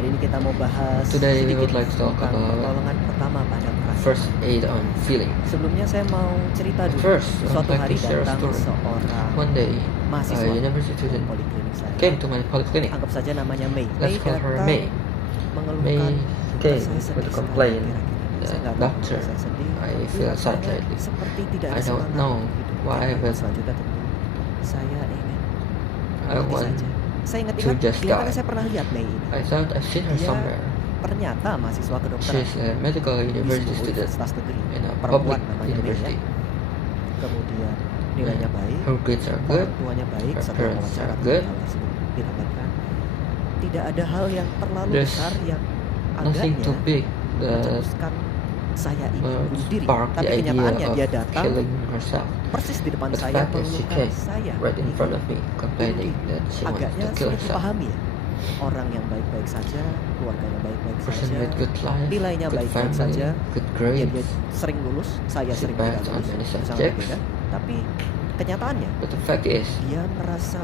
Hari ini kita mau bahas Today we sedikit would like to talk tentang about pertolongan pertama pada perasaan. first aid on feeling. Sebelumnya saya mau cerita dulu. First, Suatu I'd like hari to share a datang story. seorang One day, a mahasiswa university ke student poliklinik saya. came to my polyclinic. Anggap saja namanya Mei. Let's Mei call her datang May. mengeluhkan, May "Dokter, came saya with sedih a sekali complaint akhir-akhir ini. Saya that, nggak tahu Doctor, kenapa saya sedih, I tapi feel sad rasanya lately. seperti tidak I ada don't semangat know untuk hidup." why, Dan but selanjutnya tentu saya ingin I mati want saja. Saya to ingat-ingat just kelihatannya die. saya pernah lihat Mei ini. I thought I've seen her Dia somewhere. ternyata mahasiswa kedokteran She's a medical di university sebuah student universitas negeri, in a perempuan public namanya Mei ya. university. Kemudian nilainya baik, Her grades are good. orang tuanya baik, her setelah parents wawancara are good. hal tersebut didapatkan. Tidak ada hal yang terlalu There's besar yang Nothing agaknya too big that mencetuskan saya ingin bunuh diri. spark the Tapi idea kenyataannya of dia datang killing herself. persis di depan But the saya fact is she mengeluhkan came saya right in ingin front of me, complaining bunuh diri. that she wants Agaknya to kill sulit herself. dipahami ya. Orang yang baik-baik saja, keluarganya baik-baik Person saja, with good life, nilainya good baik-baik family, saja, good dia grades. sering lulus, saya She sering tidak passed on lulus, many sangat subjects. berbeda. Tapi kenyataannya But the fact is, dia merasa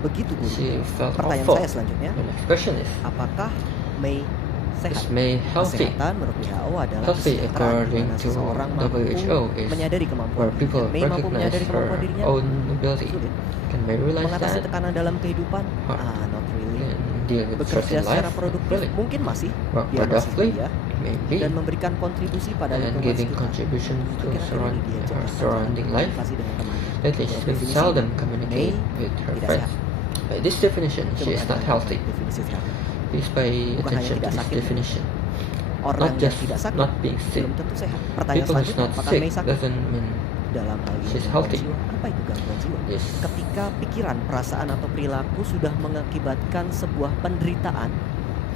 begitu buruk. she felt Pertanyaan awful. saya selanjutnya, The next question is, apakah Mei sehat? is May healthy? Kesehatan menurut WHO adalah Healthy kesejahteraan di according mana to seseorang mampu WHO is menyadari kemampuan where people dirinya. Mei mampu recognize menyadari her kemampuan dirinya. own ability. Sulit. Can May realize Mengatasi that? tekanan dalam kehidupan? Hard. Not really. Can deal with stress Bekerja in secara life? produktif Really? mungkin masih, Work dia masih productively? kuliah Maybe. dan memberikan kontribusi pada And lingkungan giving sekitar. contribution to Akhir-akhir ini dia her jarang surrounding life. berkomunikasi dengan temannya. Lately, she's been Definisi seldom Mei communicate with her tidak friends. sehat. By this definition, she Coba is not ada healthy. definisi sehat. Please pay Bukan hanya attention to tidak this sakit. definition. Orang Not yang just tidak sakit not being sick. belum tentu sehat. Pertanyaan People who's selanjutnya, not apakah sick Mei sakit? doesn't mean Dalam hal ini she's gangguan healthy. jiwa. Apa itu gangguan jiwa? yes. Ketika pikiran, perasaan atau perilaku sudah mengakibatkan sebuah penderitaan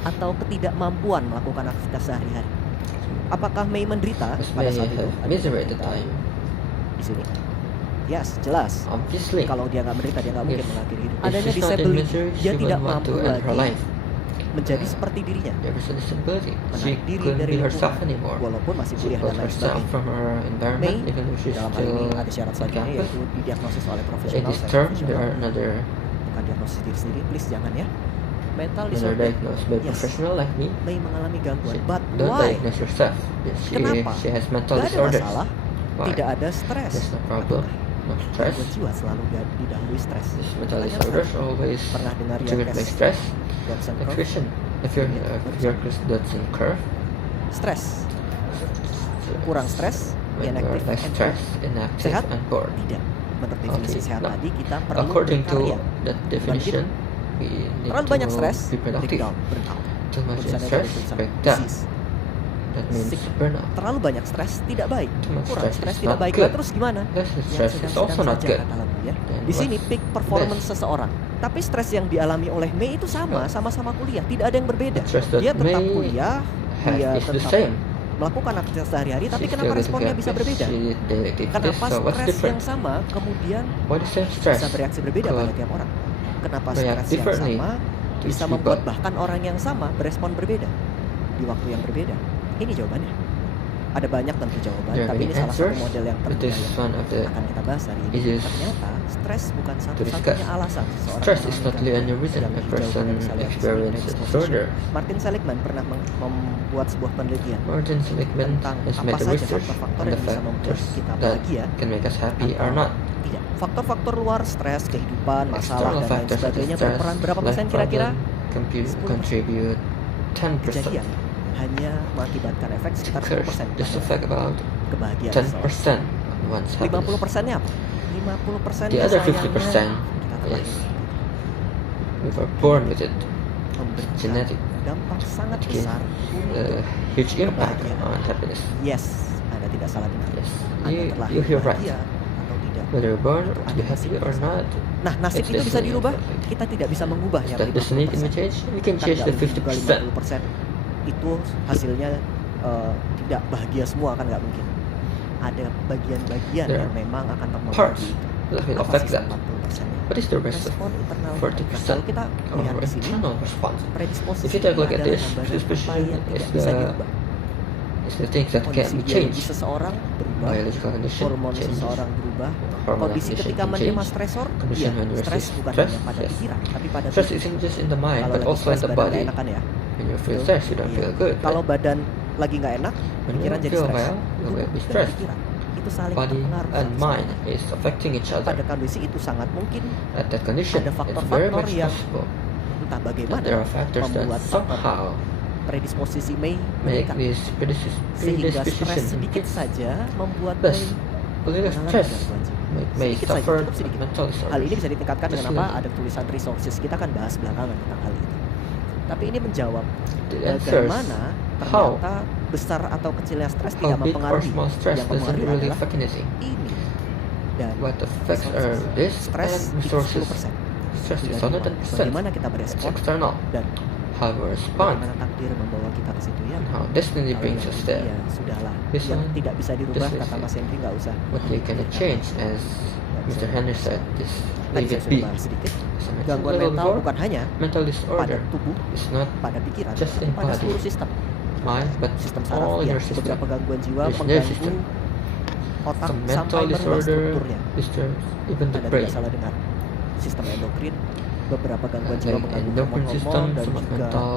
atau ketidakmampuan melakukan aktivitas sehari-hari. Apakah Mei menderita Miss pada May saat itu? has Ada misery at the penderitaan time. di sini. Yes, jelas. Obviously, Kalau dia nggak menderita, dia nggak mungkin If- mengakhiri hidup. if Adanya she's not in disability, misery, dia she tidak wouldn't want mampu to end her lagi life. menjadi seperti dirinya, There is a disability. menarik She diri couldn't dari be herself lingkungan, anymore. walaupun masih She kuliah dan put lain herself sebagainya. from her environment, May, even though she's dalam hal ini still ada syarat on selanjutnya campus. yaitu didiagnosis oleh In profesional. this Saya term, there profesional, are another bukan diagnosis diri sendiri, please jangan ya. Mental another disorder. diagnosed by Yes. professional like me. Mei mengalami gangguan, She but don't why? diagnose yourself. Yes, Kenapa? she has mental Gak ada disorders. masalah, Why? tidak ada stres. There's no problem. No stress. Gangguan jiwa selalu didahului stres. This mental Pertanyaan disorders selanjutnya, always pernah dengar yang triggered by tes stress. Dodson Next curve? question. If your Dodson curve, Stres, kurang stres, when you are inactive, less and stressed, inactive, Sehat? and bored. tidak. Menurut definisi Okay, sehat nah, tadi kita perlu According to berkarya. that definition, we need Terlalu to banyak stres, be productive. breakdown. Too much in Tulisannya stress, dari tulisan break down. disease. That means Sick. burnout. Terlalu banyak stres tidak baik. Too much Kurang stress stres is tidak not baik. good. Lah, terus gimana? Less Yang stress is sedang-sedang also not saja, good. kata lagu ya. Then Di sini what's peak performance best? seseorang. Tapi stres yang dialami oleh Mei itu sama-sama kuliah, tidak ada yang berbeda. The stress that Dia tetap May kuliah, dia is the tetap same. melakukan aktivitas sehari-hari, tapi She's kenapa still responnya getting bisa campus. berbeda? She did this, Kenapa so what's stres different? yang sama kemudian Why the same stress? bisa bereaksi berbeda pada tiap orang? Kenapa react stres yang differently sama to bisa each membuat people? bahkan orang yang sama berespon berbeda di waktu yang berbeda? Ini jawabannya. Ada banyak tentu jawaban, There are tapi many ini salah satu answers. model yang It termudah is yang one of the akan kita bahas hari ini. easiest Ternyata stres bukan discuss. satu-satunya alasan seseorang Stress is mengalami not the only reason gangguan a yang person dijauhkan dari experiences a predisposition. disorder. Martin Seligman pernah membuat sebuah penelitian Martin Seligman tentang has apa made a saja research faktor-faktor on the yang bisa membuat factors kita that bahagia can make us happy atau or not. tidak. Faktor-faktor luar, stres, kehidupan, masalah, External dan lain factors such as sebagainya stress, berperan berapa life persen kira-kira? problem, 10%. contribute 10%. Kejadian hanya mengakibatkan efek sekitar Curse 10% just affect about kebahagiaan 10% seseorang. on one's 50 happiness. persennya apa? 50 persennya The other sayangnya 50% kita terlahir is we were born with it. memberikan genetic. dampak sangat It gives besar a untuk huge impact kebahagiaan. on happiness. yes, Anda tidak salah dengar. Yes, Anda you terlahir hear right. bahagia atau tidak. Whether you're born Itu to ada be happy or nasib. not, Nah, nasib it's itu bisa destiny. dirubah. Kita tidak bisa mengubah Is yang that destiny can we 50%. change? We can Kan change nggak the mungkin juga 50%. 50% itu hasilnya tidak bahagia semua, kan nggak mungkin. Ada bagian-bagian There yang memang akan Parts mempengaruhi itu. that will Apa affect sisa that. 40%? What is the rest of Respon internal. 40% Kalau kita lihat our di sini, internal response? predisposisi If you take a look at adalah this, gambaran predisposition apa yang is tidak bisa the- dirubah. It's the things that can Kondisi be biologi changed. seseorang berubah, Biological condition hormon changes. seseorang berubah, Hormonal kondisi condition ketika can menerima change. stresor, Condition iya, when you stres receive bukan stress, hanya pada yes. pikiran, tapi pada Stress tubuh. isn't just in the mind, Kalau but lagi also in stres the badan body. nggak enakan ya, When you feel Betul. stressed, you don't Iya. feel good. Kalau Right? badan lagi nggak enak, When you pikiran don't jadi feel stres. well, you Tubuh will be dan stressed. pikiran itu saling Body terpengaruh and satu sama mind lain. is affecting each Pada other. kondisi itu sangat mungkin At that condition, ada it's faktor-faktor very much yang possible entah that bagaimana there are factors that membuat somehow predisposisi Mei make meningkat, this sehingga stres predisposition sedikit increase. saja membuat Thus, Mei a little mengalami stress gangguan jiwa. may Sedikit saja, suffer cukup sedikit. mental Hal ini disorders. bisa ditingkatkan dengan Just apa? little. Ada tulisan resources. Kita akan bahas belakangan tentang hal itu. Tapi ini menjawab The answers bagaimana how ternyata besar atau kecilnya stres how tidak big or mempengaruhi. small stress Yang doesn't mempengaruhi really adalah affect anything. ini dan What affects are resources. this Stres and itu resources. 10%. Stress is Tidak 110%. bagaimana kita It's berespon external. dan How we respond bagaimana takdir membawa kita ke situ ya. and how destiny Kalau brings yang us ini there. ya sudahlah. This Yang one, tidak bisa dirubah this is kata Mas Henry nggak usah. What you cannot change, as Mr. Henry said, this Tadi leave saya it sudah be. bahas sedikit. As I mentioned Gangguan a little mental before, bukan hanya mental pada disorder tubuh, is not pada pikiran, just tapi in pada body, seluruh sistem. mind, but Sistem saraf all in ya, your system. beberapa gangguan jiwa There's nerve mengganggu system. otak Some sampai mental merubah disorder strukturnya. disturbs even the Anda brain. tidak salah dengar. Sistem endokrin, beberapa gangguan jiwa Like mengganggu endocrine system, hormon dan some juga mental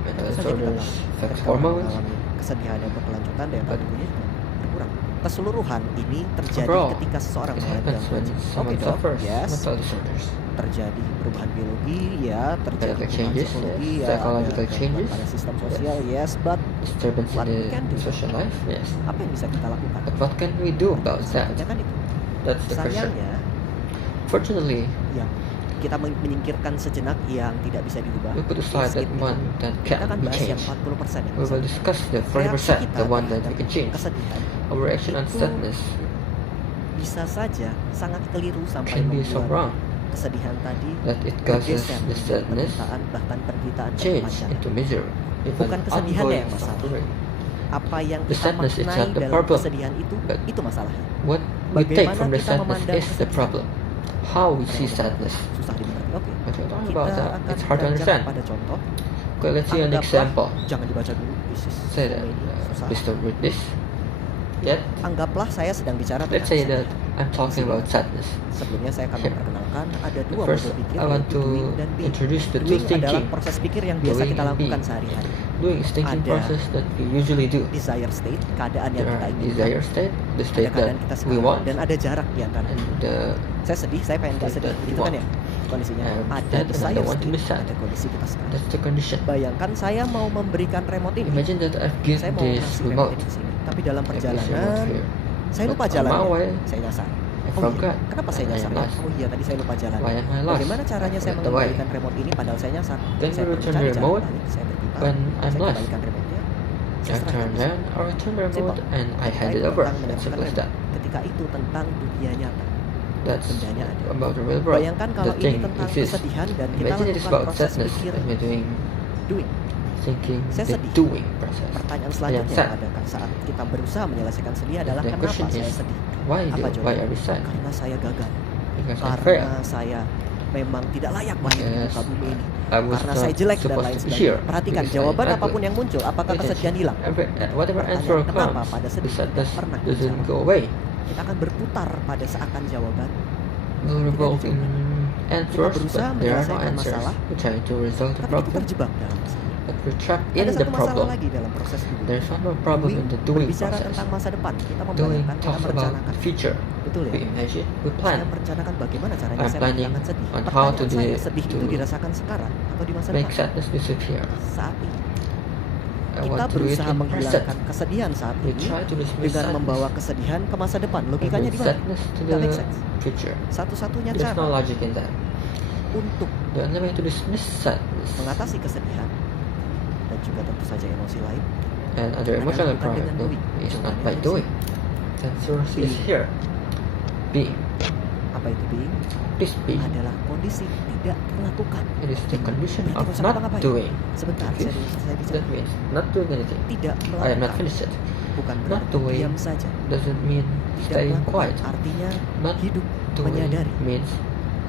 tentu saja kita disorders tahu affect ketika orang hormones. mengalami kesedihan yang berkelanjutan daya tahan But tubuhnya juga berkurang. Keseluruhan ini terjadi overall, ketika seseorang it mengalami happens gangguan when jiwa. Oke someone dok, suffers yes, mental disorders. terjadi perubahan biologi ya, terjadi Medical perubahan changes, psikologi yes. ya, Psychological ada gangguan changes, pada sistem sosial yes, but Disturbance What we in can do. the social life, yes. apa yang bisa kita lakukan? But what can we do about that? Sebenarnya kan itu. That's the question. Sayangnya Fortunately, yang kita menyingkirkan sejenak yang tidak bisa dirubah. we put aside that Yes, one that kita can akan be bahas yang changed. 40% yang We bisa will dirubah. discuss the Reaksi 40%, kita the one that we terhadap can change. kesedihan Our reaction on itu sadness bisa saja sangat keliru sampai can be so membuat wrong kesedihan tadi that it causes bergeser the menjadi sadness penderitaan, bahkan penderitaan change berkepanjangan. into misery. Even Bukan kesedihannya ongoing yang masalah. suffering. Apa yang The kita sadness is maknai not the dalam problem, kesedihan but itu masalahnya. What we take Bagaimana from the kita sadness memandang is the kesedihan? problem. How we see sadness. Susah dimengerti. Oke. If we talk Kita about that, akan it's hard to beranjak understand. pada contoh. Okay, let's see an Anggaplah- example. Jangan dibaca dulu. This is Say so that, many, susah. please don't read this yet. Anggaplah saya sedang bicara tentang Let's say that kesedihan. I'm talking about sadness. Sebelumnya saya akan Here. memperkenalkan ada dua First, model pikir, I want yaitu doing to dan being. introduce the two Doing adalah thinking. proses pikir yang biasa Doing kita and lakukan being. sehari-hari. Doing is thinking Ada process that we usually do. Desire state, keadaan yang There kita are inginkan. desire state, the Ada state that keadaan kita we sekarang want, dan ada jarak di antara. and the Saya sedih, saya pengen nggak state sedih. that we Itu kan want. ya kondisinya. I Ada understand, and I desire don't want to state, miss that. ada kondisi kita sekarang. That's the condition. Bayangkan saya mau memberikan remote ini. Imagine that I've Saya given mau this ngasih remote. remote ini ke sini. Tapi dalam Like this remote perjalanan here. saya lupa But on my jalannya. way, Saya nyasar. I Oh iya, forgot. kenapa saya and I nyasar? am lost. Oh iya, tadi saya lupa jalan. Why am I lost? Bagaimana caranya I saya forgot the way. mengembalikan remote ini padahal saya nyasar? Then Saya you perlu return cari the jalan remote balik, saya berputar, when I'm saya lost. kembalikan remote-nya. I Saya serahkan turn ke down or I turn the Simple. remote and I Ketika hand it itu over. tentang As simple as menyerahkan that. remote. Ketika itu tentang dunia nyata. That's Bendanya ada. about the real world. Bayangkan The kalau ini thing tentang exists. kesedihan dan kita Imagine it is lakukan about proses sadness pikir and we're doing doing. thinking Saya the sedih. doing process. Pertanyaan I am selanjutnya sad. pada saat kita berusaha menyelesaikan sedih adalah The kenapa question saya is, sedih? Why Apa why jawabannya? are we sad? Karena saya gagal. Because I failed. Karena saya memang tidak layak lahir di Yes, muka bumi ini. I was Karena not saya jelek dan supposed lain to be sebagainya. here. Perhatikan because jawaban I am apapun ugly. yang muncul, apakah It is kesedihan hilang? whatever answer Pertanyaan, kenapa comes, pada the sedih sadness tidak pernah doesn't dijawab? go away. Kita akan berputar pada seakan jawaban. Will revolve in answers, berusaha but there are no menyelesaikan answers. masalah, We try to resolve the Tapi kita problem, terjebak dalam masalah. but we're trapped in Ada the satu masalah problem. lagi dalam proses doing. There's one more problem in the doing berbicara process. tentang masa depan. Kita Doing membayangkan, kita talks about merencanakan. the future. Betul ya? We imagine, we Saya plan, merencanakan bagaimana caranya I'm saya planning menghilangkan sedih. on how to Pertanyaan saya, do- sedih itu to dirasakan sekarang atau di masa make depan? sadness disappear. Saat ini. I Kita want to do it berusaha in present. menghilangkan kesedihan saat We ini try to dismiss dengan membawa sadness kesedihan ke masa depan. and Logikanya bring di mana? sadness to Nggak make the sense. future. Satu-satunya There's no cara logic in that. untuk The only way to dismiss sadness mengatasi kesedihan dan juga tentu saja emosi lain and other emotional bukan dengan problem doing. is not Jawabannya by di doing. The answer is Being. here. Being. apa itu being This being. adalah kondisi tidak melakukan. It is the condition Berarti of nggak usah not ngapa-ngapain. doing. Sebentar, Okay. saya bicara. That means not doing anything. Tidak I am not melakukan finished it. bukan Not berarti doing diam saja. doesn't mean Tidak staying melakukan quiet. artinya Not hidup, doing menyadari means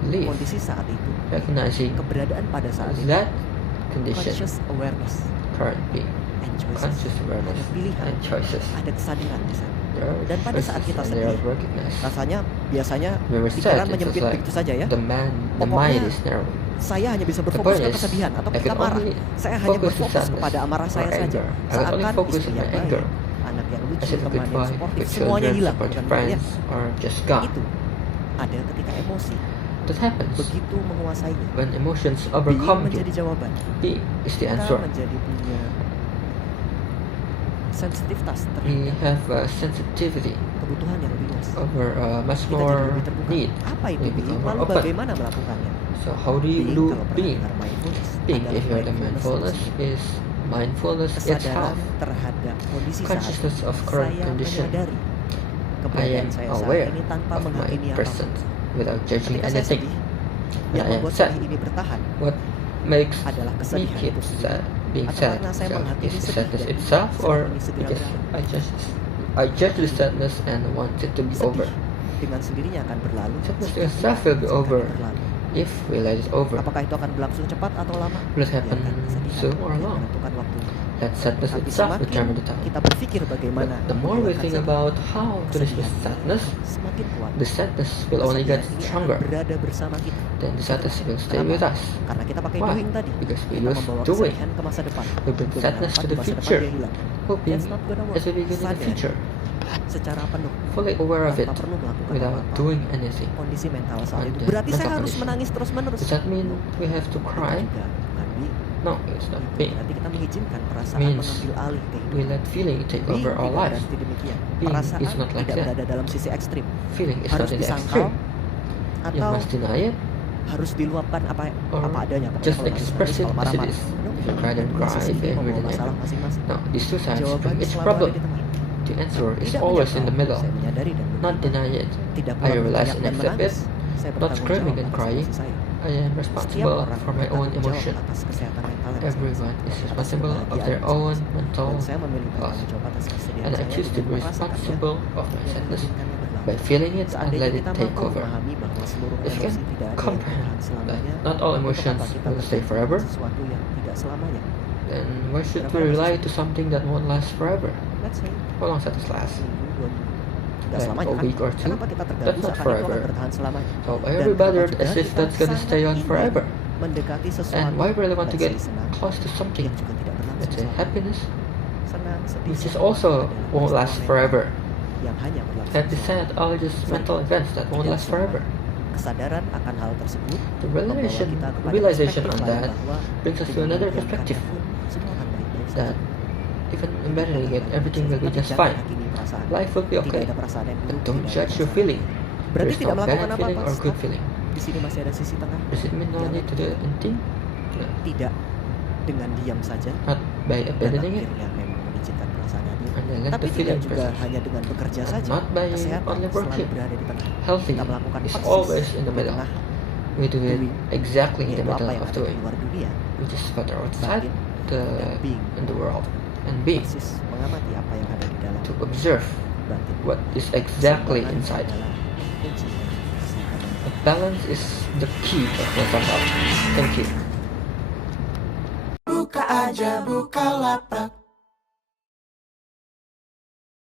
live. kondisi saat itu, Recognizing keberadaan pada saat itu that condition, conscious awareness, current being, and choices. conscious awareness, Ada pilihan, and choices. ada kesadaran di sana. There are Dan pada saat choices kita and there are sedih, recognize. rasanya biasanya We were pikiran sad, it's menyempit just like begitu saja ya. the Pokoknya, mind is narrow. Saya hanya bisa The berfokus point ke is, kesedihan atau I ketika can marah. only Saya hanya focus on berfokus sadness kepada amarah or saya saja. anger. I can only Seakan focus istri on yang my baik, anger. anak yang I lucu, said teman yang goodbye, sportif, good semuanya children, hilang. supportive Bukan gitu ya? friends, or just gone. Itu ada ketika emosi That happens begitu menguasainya. when emotions Being overcome you. menjadi jawaban. Being is the Kita answer. menjadi punya sensitivitas We terhadap have sensitivity kebutuhan yang lebih luas. over much Kita jadi more lebih terbuka. need. Apa itu We being? become more Lalu open. bagaimana melakukannya? So how do you Being, do kalau pernah being? dengar mindfulness, Being, adalah if you're the mindfulness, is mindfulness kesadaran itself. terhadap kondisi saat Consciousness ini. of current Saya condition. menyadari I keberadaan am saya saat aware ini tanpa of my menghakimi person apapun. without judging Ketika saya anything. sedih, When yang I am membuat sad, sedih ini bertahan what makes adalah me kesedihan keep itu sendiri. sad, being Atau sad karena saya itself? menghakimi Is the sedih sadness dan itself, sedih or ini segera because berakhir. I judge the sadness and want it to be over? Sedih dengan sendirinya akan berlalu. Sadness jika itself kita will be biarkan over. berlalu. If we let it over, Apakah itu akan berlangsung cepat atau lama? will it happen Biarkan kesedihan soon or yang long? menentukan waktunya. That sadness Tapi itself semakin determine the time. kita berpikir bagaimana But the more we menghilangkan think sedih, about how to dismiss kesedihan sadness, semakin kuat. the sadness will only get Kesedihan ini akan stronger. berada bersama kita. Then the sadness will stay Kenapa? with us. Karena kita pakai Why? doing tadi. Because we Kita use membawa doing. kesedihan ke masa depan. We bring Dengan sadness harapan to di the masa depan future. dia hilang. Hoping That's not gonna work. as we begin in the Sadar future, secara penuh fully aware of it, tanpa perlu melakukan without apa-apa. doing anything. Kondisi mental saat On itu the berarti saya mental harus condition. menangis terus menerus. Does that mean we have to cry? Juga bukan being. No, it's not Itu being. berarti kita mengizinkan perasaan Means mengambil alih We kehidupan. let feeling take Being over our tidak lives. berarti demikian. Being Perasaan is not like tidak that. berada dalam sisi ekstrim. Feeling is Harus not in the disangkal extreme. You atau must deny it, harus diluapkan apa or adanya. Pokoknya just kalau nangis, express nangis, it kalau as it marah-marah. is. No. If you cry, then Dua cry. sisi If ini you're angry, membawa then masalah angry. masing-masing. No, these two sides Jawaban bring its selalu problem. ada di tengah. The answer is Tidak always in the menyangkal, middle. saya menyadari dan Not menerima. deny it. Tidak I pula realize berteriak and dan accept menangis. it. Saya Not bertanggung screaming jawab and atas crying. emosi saya. I am Setiap responsible orang for my own bertanggung jawab emotion. atas kesehatan mental yang Everyone is atas responsible of kebahagiaan their own mental dan saya memilih health. bertanggung jawab atas kesedihan And I saya choose to dengan be merasakannya responsible of my dan sadness mengizinkannya berlalu. by feeling it and Seandainya let it kita take mampu over. memahami bahwa seluruh If you emosi can tidak ada yang comprehend bertahan that selamanya, not all untuk emotions apa kita will stay bergantung forever, pada sesuatu yang tidak selamanya? then why should Berapa we lama rely sih? to something that won't last forever? Let's say How long does it last? seminggu, 2 minggu. Tidak Like selamanya a kan? week or two? Kenapa kita terganggu That's not seakan itu akan forever. bertahan selamanya? So why Dan are we kenapa bothered juga as if kita that's gonna sangat stay on ingin forever? mendekati sesuatu, And why really want to let's get say senang, close to something? yang juga tidak berlangsung Let's say selamanya. happiness, Senang, sedih, which is semua also adalah won't last peristiwa forever. mental yang hanya berlangsung Happy, selamanya. sad, all just mental events that won't Tidak last forever. selamanya. Kesadaran akan hal tersebut The membawa realization, kita kepada realization perspektif on lain that bahwa brings us to dengan another membiarkannya perspective, pun semua akan baik-baik saja. that even embedding it, everything will be Tapi just jangan fine. hakimi perasaan. Life will be Tidak okay. ada perasaan yang But buruk, don't tidak ada judge your perasaan. feeling. Berarti There's tidak no melakukan bad feeling apa-apa. or good Stop. feeling. Di sini masih ada sisi tengah. Does it mean no Jangan. need to do anything? No. Tidak dengan diam saja Not by dan abandoning it, akhirnya memang mengizinkan perasaan hadir. and then let Tapi the tidak feeling juga present. hanya dengan bekerja And saja. not by Kesehatan only selalu working. berada di tengah. Healthy Kita melakukan is persis always in the di middle. tengah, We do it doing, exactly in the yaitu middle apa yang of ada di doing, luar dunia, which is further outside batin, the dan being. in the world, and being Persis mengamati apa yang ada di dalam to observe batin. what is exactly Keseimbangan inside. adalah kunci dari kesehatan. A balance is the key of mental health. Thank you. Buka aja Bukalapak.